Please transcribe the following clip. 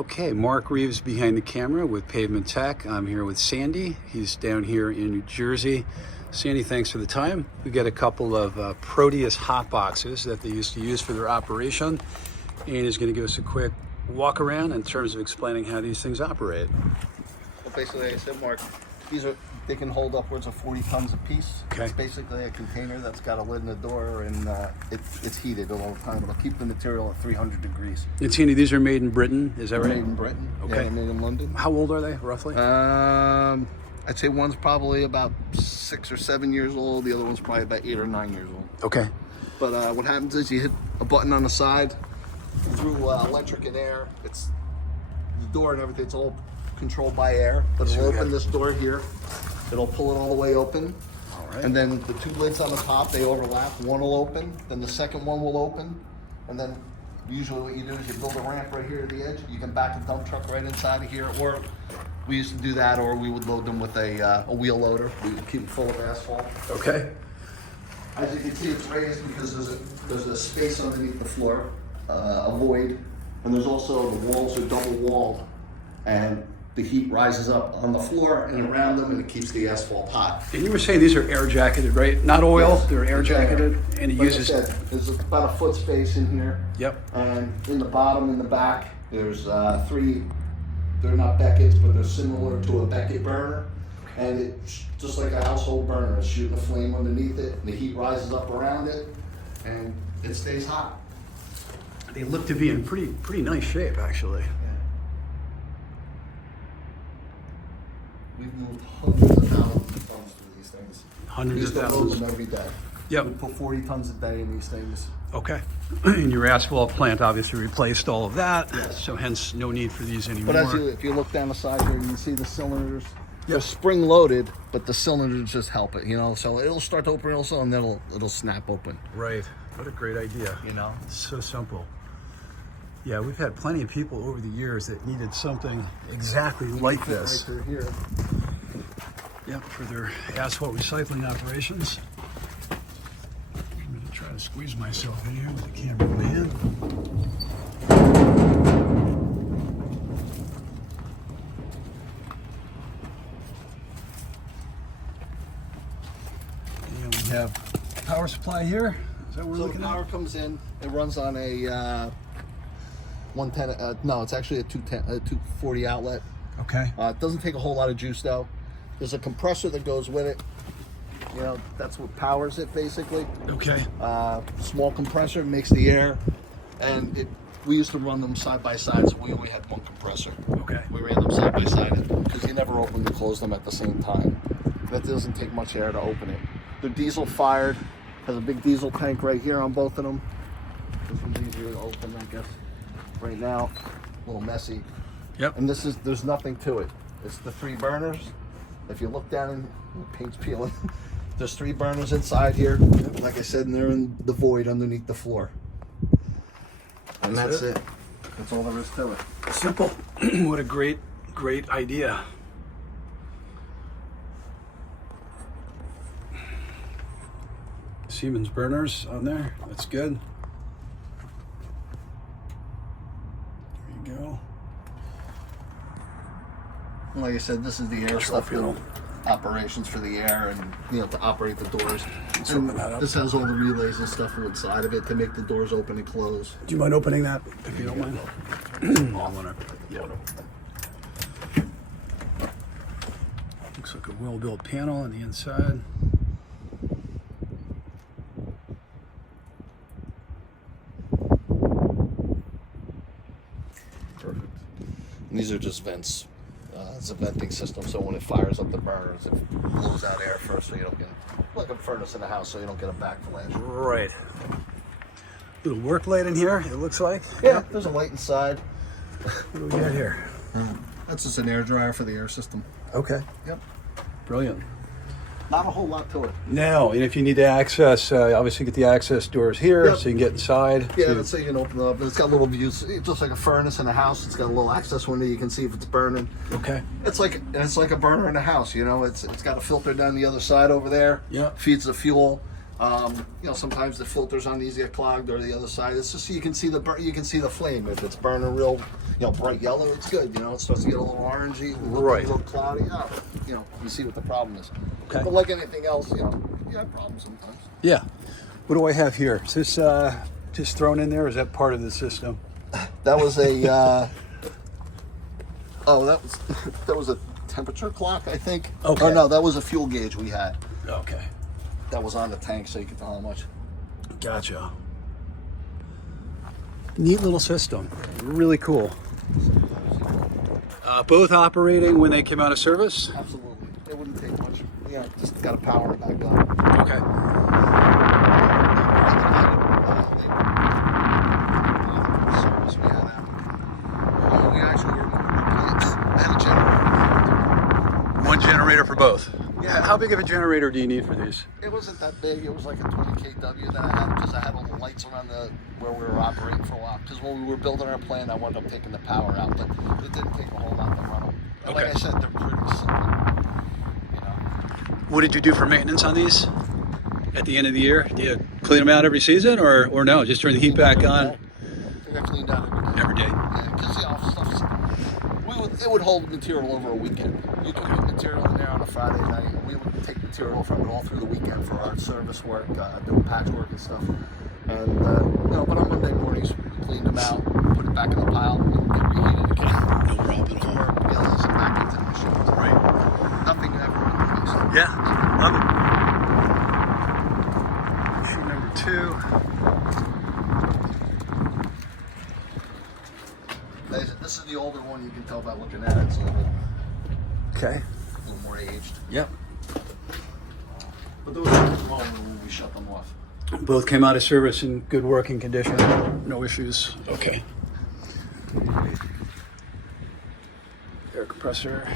Okay, Mark Reeves behind the camera with Pavement Tech. I'm here with Sandy. He's down here in New Jersey. Sandy, thanks for the time. We got a couple of Proteus Hotboxes that they used to use for their operation, and he's going to give us a quick walk around in terms of explaining how these things operate. Well, basically, like I said, Mark, they can hold upwards of 40 tons a piece. Okay. It's basically a container that's got a lid in the door, and it's heated all the time. It'll keep the material at 300 degrees. And Sandy, these are made in Britain, is that right? Made in Britain. Okay. Yeah, made in London. How old are they, roughly? I'd say one's probably about 6 or 7 years old. The other one's probably about 8 or 9 years old. Okay. But what happens is you hit a button on the side through electric and air. It's the door and everything. It's all controlled by air. But it'll open this door here. It'll pull it all the way open. All right. And then the two lids on the top, they overlap. One will open, then the second one will open. And then usually what you do is you build a ramp right here at the edge. You can back a dump truck right inside of here at work. We used to do that, or we would load them with a wheel loader. We would keep it full of asphalt. Okay. As you can see, it's raised because there's a space underneath the floor, a void. And there's also, the walls are double walled. And the heat rises up on the floor and around them, and it keeps the asphalt hot. And you were saying these are air jacketed, right? Not oil, Yes, they're air jacketed, and it like uses. I said, there's about a foot space in here. Yep. And in the bottom, in the back, there's three. They're not Beckett's, but they're similar to a Beckett burner. And it's just like a household burner. It's shooting a flame underneath it, and the heat rises up around it, and it stays hot. They look to be in pretty nice shape, actually. We've moved hundreds of thousands of tons through these things. Hundreds of We used to load thousands. them every day. Yep. We put 40 tons a day in these things. Okay. And your asphalt plant obviously replaced all of that, Yes. so hence no need for these anymore. But if you look down the side here, you can see the cylinders. They're spring loaded, but the cylinders just help it, So it'll start to open also, and then it'll snap open. Right. What a great idea. It's so simple. Yeah, we've had plenty of people over the years that needed something exactly like this. Right through here. Yep, for their asphalt recycling operations. I'm going to try to squeeze myself in here with the camera in my hand. And we have power supply here. Is that what we're So looking power at? comes in. It runs on a 110. No, it's actually a 240 outlet. Okay. It doesn't take a whole lot of juice though. There's a compressor that goes with it. That's what powers it basically. Okay. Small compressor makes the air, and we used to run them side by side, so we only had one compressor. Okay. We ran them side by side because you never open and close them at the same time. That doesn't take much air to open it. They're diesel fired. Has a big diesel tank right here on both of them. This one's easier to open, I guess. Right now, a little messy. Yep. And there's nothing to it. It's the 3 burners. If you look down and the paint's peeling, there's 3 burners inside here. Like I said, and they're in the void underneath the floor. And that's it. That's all there is to it. Simple. What a great idea. Siemens burners on there. That's good. There you go. Like I said, this is the air stuff, little operations for the air and to operate the doors. open that up. This has all the relays and stuff inside of it to make the doors open and close. Do you mind opening that if you don't mind? Looks like a well-built panel on the inside. Perfect. And these are just vents. It's a venting system, so when it fires up the burners, it blows out air first, so you don't get like a furnace in the house, so you don't get a backflash. Right. Little work light in here, it looks like. Yeah, there's a light inside. What do we got here? That's just an air dryer for the air system. Okay. Yep. Brilliant. Not a whole lot to it. Now, and if you need to access, obviously get the access doors here, Yep. so you can get inside. Yeah, let's say you can open it up. It's got little views, it's just like a furnace in a house. It's got a little access window. You can see if it's burning. Okay. It's like a burner in a house. It's got a filter down the other side over there. Yeah. Feeds the fuel. Sometimes the filters on these get clogged or the other side. It's just so you can see the flame. If it's burning real, bright yellow, it's good. It starts to get a little orangey, Right. a little cloudy. You see what the problem is. Okay. But like anything else, you have problems sometimes. Yeah. What do I have here? Is this just thrown in there, or is that part of the system? That was a that was a temperature clock, I think. Okay. Oh no, that was a fuel gauge we had. Okay. That was on the tank, so you could tell how much. Gotcha. Neat little system. Really cool. Both operating when they came out of service? Absolutely. It wouldn't take much. Just got to power it back up. Okay. Service we had out. We actually were I had a generator. One generator for both? Yeah. How big of a generator do you need for these? It wasn't that big. It was like a 20 kW that I had because I had all the lights around where we were operating for a while. Because when we were building our plant, I wound up taking the power out, but it didn't take a whole lot to run them. And Okay. like I said, they're pretty simple. What did you do for maintenance on these at the end of the year? Do you clean them out every season, or no? Just turn the heat back on I think I cleaned out every day. every day? Yeah, because it would hold material over a weekend. You could put material in there on a Friday night, and we would take material from it all through the weekend for our service work, doing patchwork and stuff. And but on Monday mornings we cleaned them out, put it back in the pile, and get reheated again. No problem at all. Wheels back into the machine. Right. Nothing ever replaced. Yeah, love it. Machine number 2. This is the older one. You can tell by looking at it. It's a little Okay. more aged. Yep. But those are when we shut them off. Both came out of service in good working condition. No issues. Okay. Air compressor.